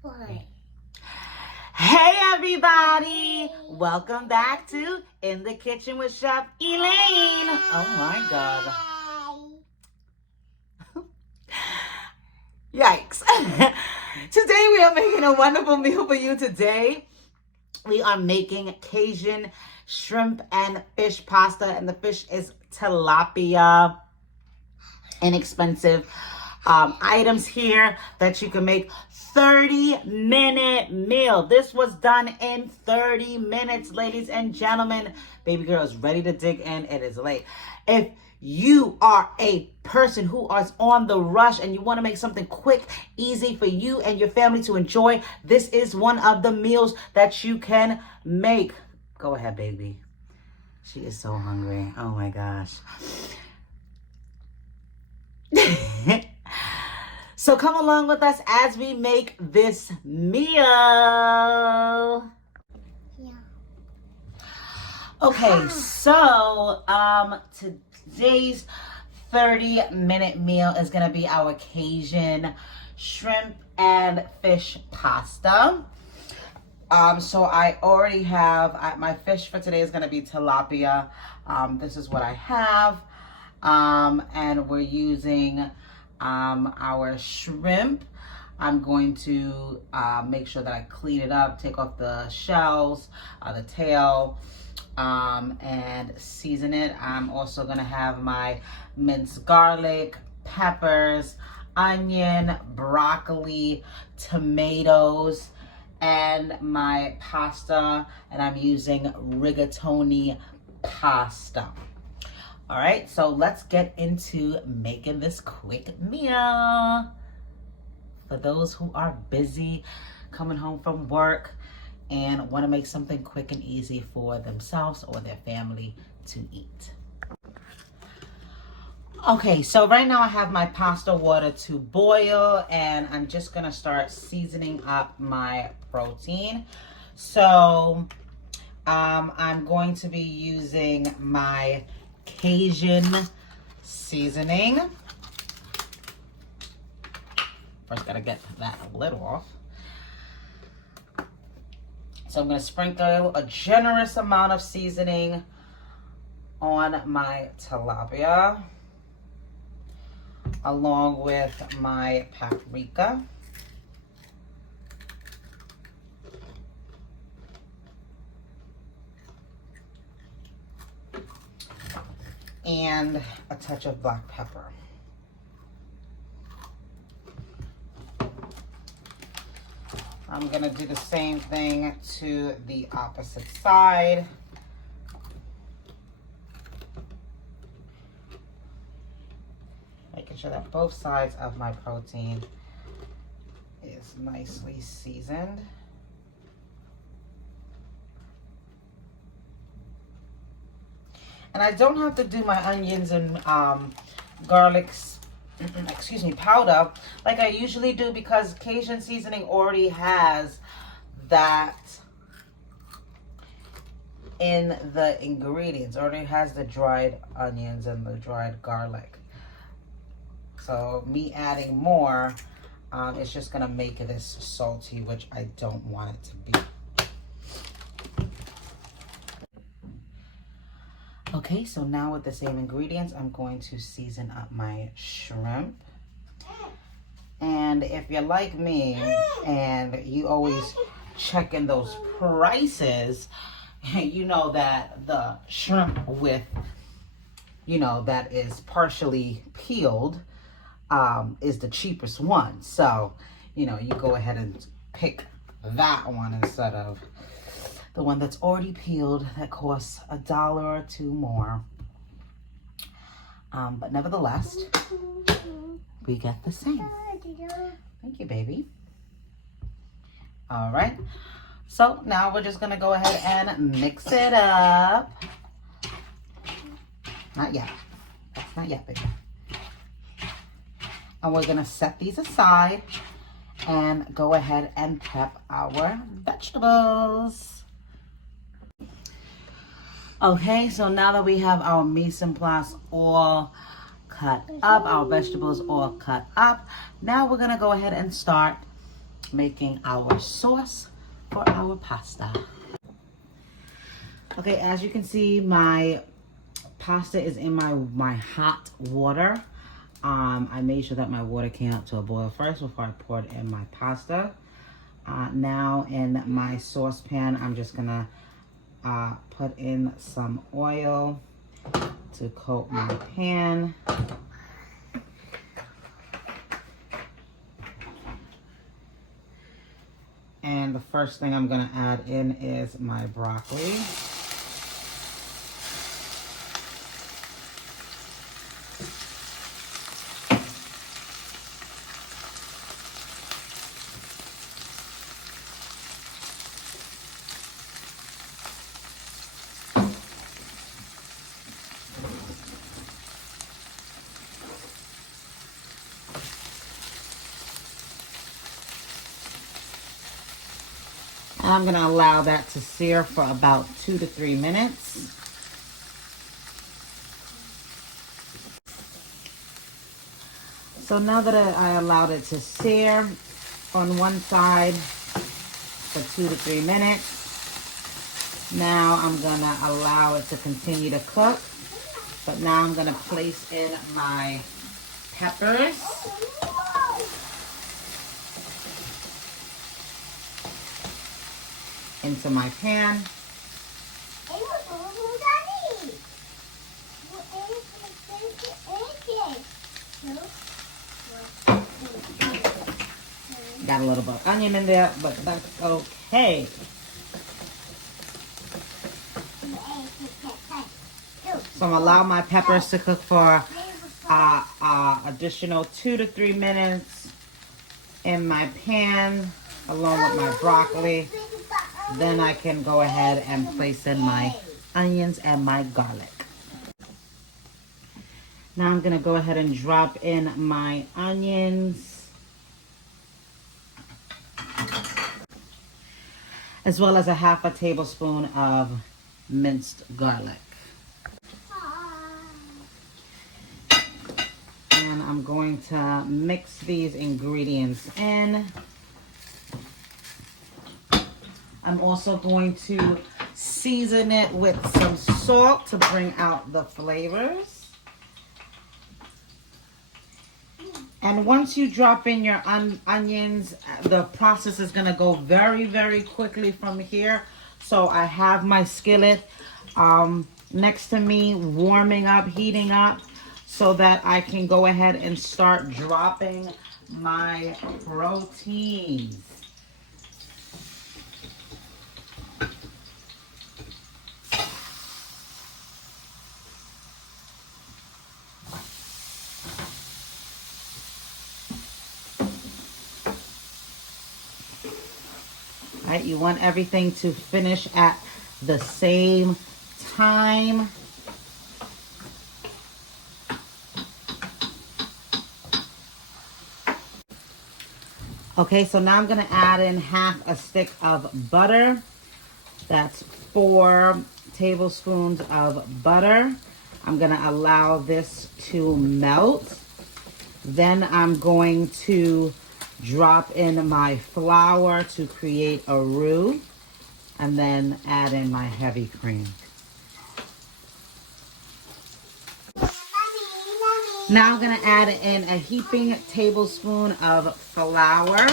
Why? Hey everybody! Welcome back to In the Kitchen with Chef Elaine. Oh my God. Yikes. Today we are making a wonderful meal for you today. We are making Cajun shrimp and fish pasta, and the fish is tilapia. Inexpensive items here that you can make 30-minute meal. This was done in 30 minutes, ladies and gentlemen. Baby girl is ready to dig in. It is late. If you are a person who is on the rush and you want to make something quick, easy for you and your family to enjoy, this is one of the meals that you can make. Go ahead, baby. She is so hungry. Oh my gosh. So come along with us as we make this meal. Yeah. Okay, so today's 30-minute meal is gonna be our Cajun shrimp and fish pasta. So I already have my fish for today is gonna be tilapia. This is what I have. And we're using our shrimp. I'm going to make sure that I clean it up, take off the shells, the tail, and season it. I'm also gonna have my minced garlic, peppers, onion, broccoli, tomatoes, and my pasta, and I'm using rigatoni pasta. All right, so let's get into making this quick meal. For those who are busy coming home from work and want to make something quick and easy for themselves or their family to eat. Okay, so right now I have my pasta water to boil, and I'm just gonna start seasoning up my protein. So I'm going to be using my Cajun seasoning. First, gotta get that lid off. So I'm gonna sprinkle a generous amount of seasoning on my tilapia, along with my paprika. And a touch of black pepper. I'm gonna do the same thing to the opposite side. Making sure that both sides of my protein is nicely seasoned. And I don't have to do my onions and garlic, powder like I usually do, because Cajun seasoning already has that in the ingredients. Already has the dried onions and the dried garlic. So me adding more, it's just gonna make this salty, which I don't want it to be. Okay, so now with the same ingredients, I'm going to season up my shrimp. And if you're like me and you always check in those prices, you know that the shrimp with, that is partially peeled is the cheapest one. So, you go ahead and pick that one instead of the one that's already peeled that costs $1 or $2 more. But nevertheless, we get the same. Thank you, baby. All right. So now we're just gonna go ahead and mix it up. Not yet. That's not yet, baby. And we're gonna set these aside and go ahead and prep our vegetables. Okay, so now that we have our mise en place all cut up, our vegetables all cut up, now we're gonna go ahead and start making our sauce for our pasta. Okay, as you can see, my pasta is in my hot water. I made sure that my water came up to a boil first before I poured in my pasta. Now in my saucepan, I'm just gonna put in some oil to coat my pan. And the first thing I'm gonna add in is my broccoli. And I'm gonna allow that to sear for about 2 to 3 minutes. So now that I allowed it to sear on one side for 2 to 3 minutes, now I'm gonna allow it to continue to cook. But now I'm gonna place in my peppers. Into my pan. Got a little bit of onion in there, but that's okay. So I'm gonna allow my peppers to cook for additional 2 to 3 minutes in my pan along with my broccoli. Then I can go ahead and place in my onions and my garlic. Now I'm gonna go ahead and drop in my onions, as well as a half a tablespoon of minced garlic. And I'm going to mix these ingredients in. I'm also going to season it with some salt to bring out the flavors. And once you drop in your onions, the process is going to go very, very quickly from here. So I have my skillet next to me warming up, heating up, so that I can go ahead and start dropping my proteins. Right, you want everything to finish at the same time. Okay, so now I'm going to add in half a stick of butter. That's 4 tablespoons of butter. I'm going to allow this to melt. Then I'm going to drop in my flour to create a roux, and then add in my heavy cream. Now I'm going to add in a heaping tablespoon of flour.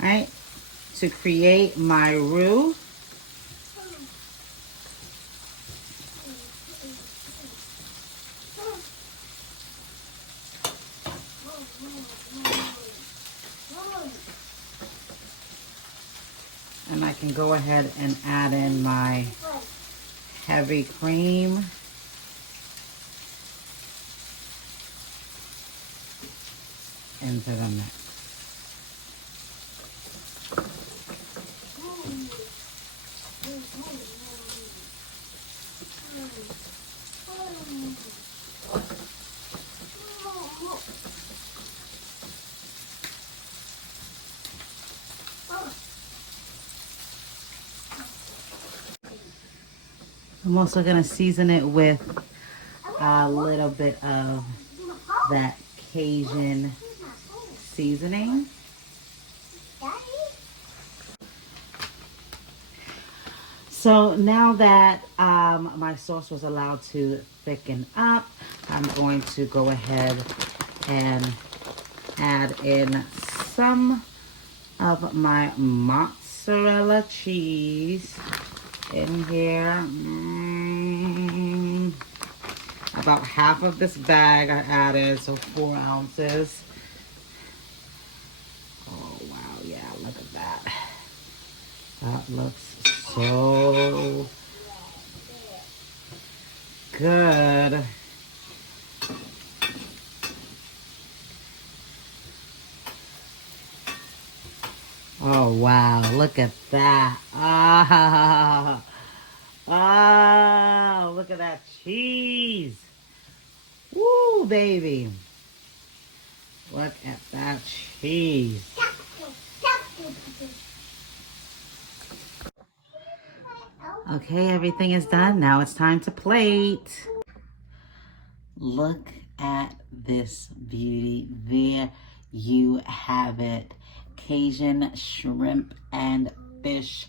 Right, to create my roux. And I can go ahead and add in my heavy cream. Into the mix. I'm also going to season it with a little bit of that Cajun seasoning. So now that my sauce was allowed to thicken up, I'm going to go ahead and add in some of my mozzarella cheese in here. About half of this bag I added, so 4 ounces. Oh wow, yeah, look at that. That looks so good. Oh wow, look at that. Ah, oh, look at that cheese. Woo, baby. Look at that cheese. Okay, everything is done. Now it's time to plate. Look at this beauty. There you have it. Cajun shrimp and fish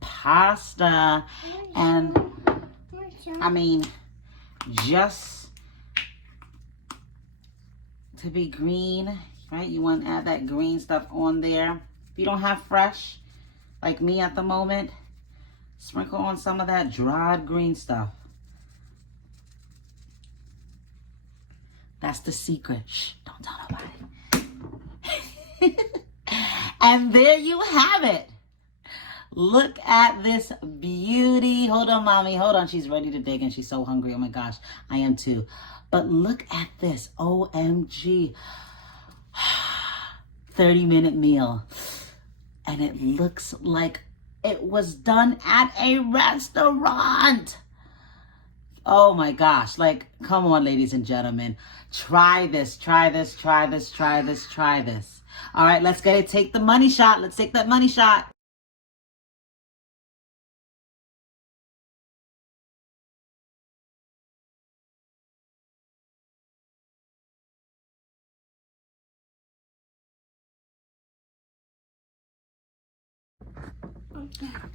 pasta. And I mean, just to be green, right? You want to add that green stuff on there. If you don't have fresh, like me at the moment, sprinkle on some of that dried green stuff. That's the secret. Shh, don't tell nobody. And there you have it. Look at this beauty. Hold on, mommy. Hold on. She's ready to dig and she's so hungry. Oh my gosh. I am too. But look at this. OMG. 30-minute meal. And it looks like it was done at a restaurant. Oh my gosh. Like, come on, ladies and gentlemen. Try this, try this, try this, try this, try this. All right, let's get it. Take the money shot. Let's take that money shot.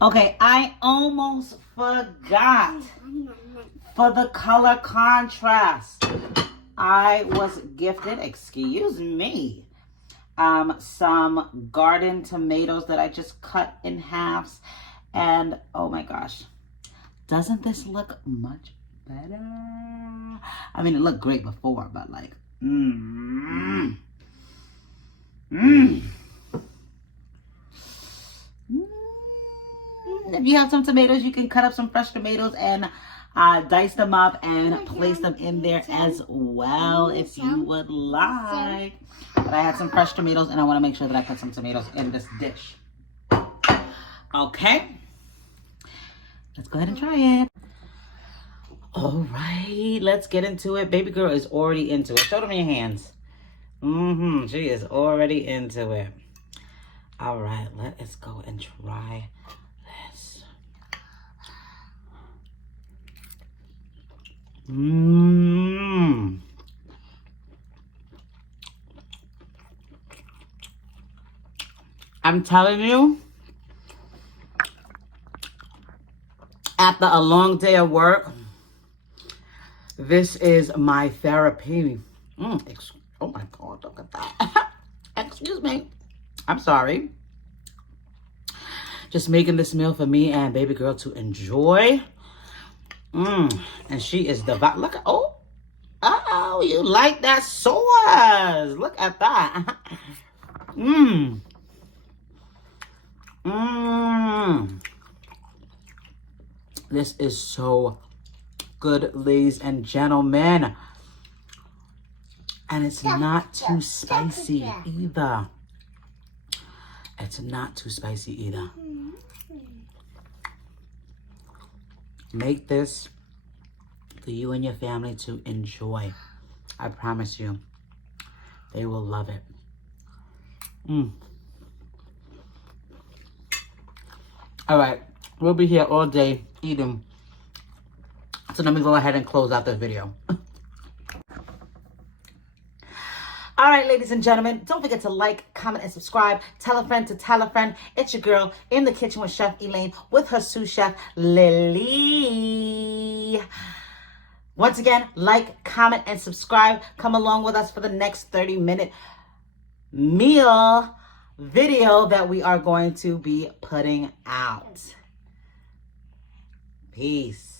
Okay, I almost forgot. For the color contrast, I was gifted, excuse me, some garden tomatoes that I just cut in halves. And oh my gosh, doesn't this look much better? I mean, it looked great before, but like, If you have some tomatoes, you can cut up some fresh tomatoes and dice them up and place them in there as well if you would like. But I had some fresh tomatoes and I want to make sure that I put some tomatoes in this dish. Okay. Let's go ahead and try it. All right, let's get into it. Baby girl is already into it. Show them your hands. She is already into it. All right, let us go and try this. I'm telling you, after a long day of work, this is my therapy. Oh my God, look at that. Excuse me. I'm sorry. Just making this meal for me and baby girl to enjoy. And she is devout. Look at, oh, you like that sauce. Look at that. This is so good, ladies and gentlemen. And it's not too spicy either. It's not too spicy either. Make this for you and your family to enjoy. I promise you, they will love it. All right, we'll be here all day eating. So let me go ahead and close out this video. All right, ladies and gentlemen, don't forget to like, comment, and subscribe. Tell a friend to tell a friend. It's your girl in the kitchen with Chef Elaine with her sous chef, Lily. Once again, like, comment, and subscribe. Come along with us for the next 30-minute meal video that we are going to be putting out. Peace.